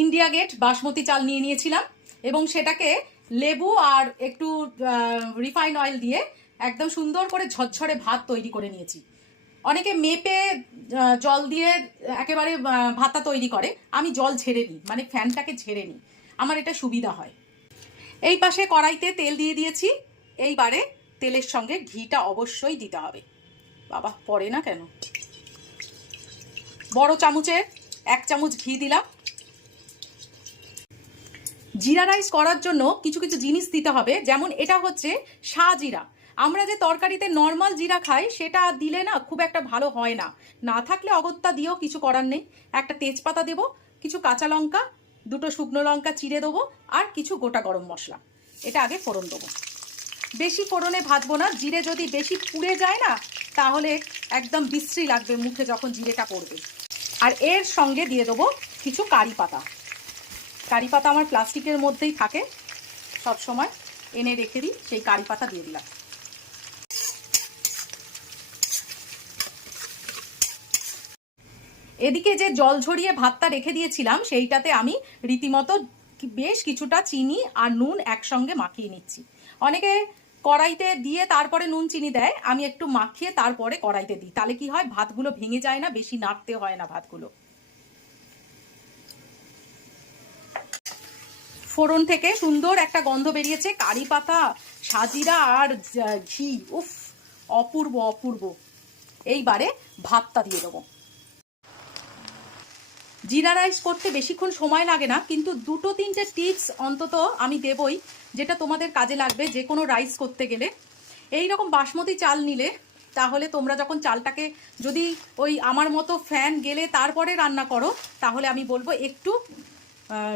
India gate basmati চাল নিয়ে নিয়েছিলাম এবং সেটাকে লেবু আর একটু রিফাইন অয়েল দিয়ে একদম সুন্দর করে ঝরঝরে ভাত তৈরি করে নিয়েছি। অনেকে মেপে জল দিয়ে একেবারে ভাতটা তৈরি করে, আমি জল ঝেড়ে নিই, মানে ফ্যানটাকে ঝেড়ে নিই, আমার এটা সুবিধা হয়। এই পাশে কড়াইতে তেল দিয়ে দিয়েছি। এইবারে তেলের সঙ্গে ঘিটা অবশ্যই দিতে হবে। বাবা পড়ে না কেন? বড় চামচের 1 চামচ ঘি দিলাম। জিরা রাইস করার জন্য কিছু কিছু জিনিস দিতে হবে, যেমন এটা হচ্ছে শাহজিরা। আমরা যে তরকারিতে নর্মাল জিরা খাই সেটা দিলে না খুব একটা ভালো হয় না, না থাকলে অগত্যা দিও, কিছু করার নেই। একটা তেজপাতা দেব, কিছু কাঁচা লঙ্কা, 2টো শুকনো লঙ্কা চিড়ে দেবো, আর কিছু গোটা গরম মশলা। এটা আগে ফোড়ন দেবো। বেশি ফোড়নে ভাজবো না, জিরে যদি বেশি পুড়ে যায় না তাহলে একদম বিশ্রী লাগবে মুখে যখন জিরেটা পড়বে। আর এর সঙ্গে দিয়ে দেবো কিছু কারি পাতা। কারি পাতা আমার প্লাস্টিকের মধ্যেই থাকে, সব সময় এনে রেখে দিই, সেই কারি পাতা দিয়ে দিলাম। এদিকে যে জল ঝরিয়ে ভাতটা রেখে দিয়েছিলাম সেইটাতে আমি রীতিমতো বেশ কিছুটা চিনি আর নুন একসঙ্গে মাখিয়ে নিচ্ছি। অনেকে কড়াইতে দিয়ে তারপরে নুন চিনি দেয়, আমি একটু মাখিয়ে তারপরে কড়াইতে দিই, তাহলে কি হয় ভাতগুলো ভেঙে যায় না, বেশি নাড়তে হয় না ভাতগুলো। ফোড়ন থেকে সুন্দর একটা গন্ধ বেরিয়েছে, কারি পাতা, সাজিরা আর ঘি, উফ অপূর্ব অপূর্ব। এইবারে ভাতটা দিয়ে দেবো। জিরা রাইস করতে বেশিক্ষণ সময় লাগে না, কিন্তু 2-3টে টিপস অন্তত আমি দেবই, যেটা তোমাদের কাজে লাগবে যে কোনো রাইস করতে গেলে। এই রকম বাসমতি চাল নিলে তাহলে তোমরা যখন চালটাকে যদি ওই আমার মতো ফ্যান গেলে তারপরে রান্না করো, তাহলে আমি বলবো একটু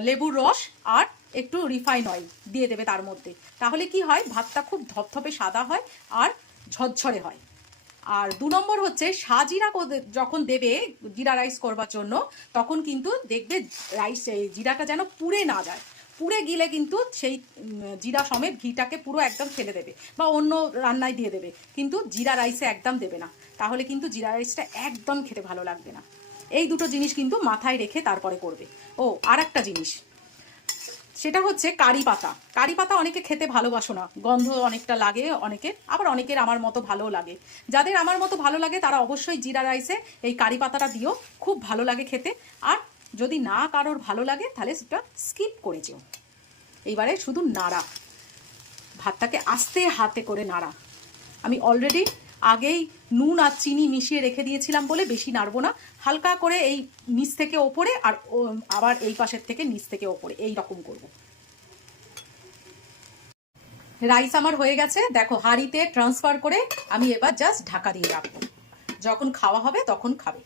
লেবুর রস আর একটু রিফাইন অয়েল দিয়ে দেবে তার মধ্যে। তাহলে কি হয়, ভাতটা খুব ধপধপে সাদা হয় আর ঝরঝরে হয়। আর 2 নম্বর হচ্ছে সাজিরা যখন দেবে জিরা রাইস করবার জন্য, তখন কিন্তু দেখবে রাইস জিরাটা যেন পুড়ে না যায়। পুড়ে গেলে কিন্তু সেই জিরা সমেত ঘিটাকে পুরো একদম ফেলে দেবে বা অন্য রান্নায় দিয়ে দেবে, কিন্তু জিরা রাইসে একদম দেবে না, তাহলে কিন্তু জিরা রাইসটা একদম খেতে ভালো লাগবে না। এই 2টো জিনিস কিন্তু মাথায় রেখে তারপরে করবে। ও আর একটা জিনিস, সেটা হচ্ছে কারি পাতা। কারি পাতা অনেকে খেতে ভালোবাসো না, গন্ধ অনেকটা লাগে অনেকের, আবার অনেকের আমার মতো ভালোও লাগে। যাদের আমার মতো ভালো লাগে তারা অবশ্যই জিরা রাইসে এই কারি পাতাটা দিও, খুব ভালো লাগে খেতে। আর যদি না কারোর ভালো লাগে তাহলে সেটা স্কিপ করে যেও। এইবারে শুধু নাড়া, ভাতটাকে আস্তে হাতে করে নাড়া। আমি অলরেডি আগেই নুন আর চিনি মিশিয়ে রেখে দিয়েছিলাম বলে বেশি নাড়বো না, হালকা করে এই নিচ থেকে ওপরে আর আবার এই পাশের থেকে নিচ থেকে ওপরে এই রকম করব। রাইস আমার হয়ে গেছে, দেখো হাঁড়িতে ট্রান্সফার করে আমি এবার জাস্ট ঢাকা দিয়ে রাখবো, যখন খাওয়া হবে তখন খাবে।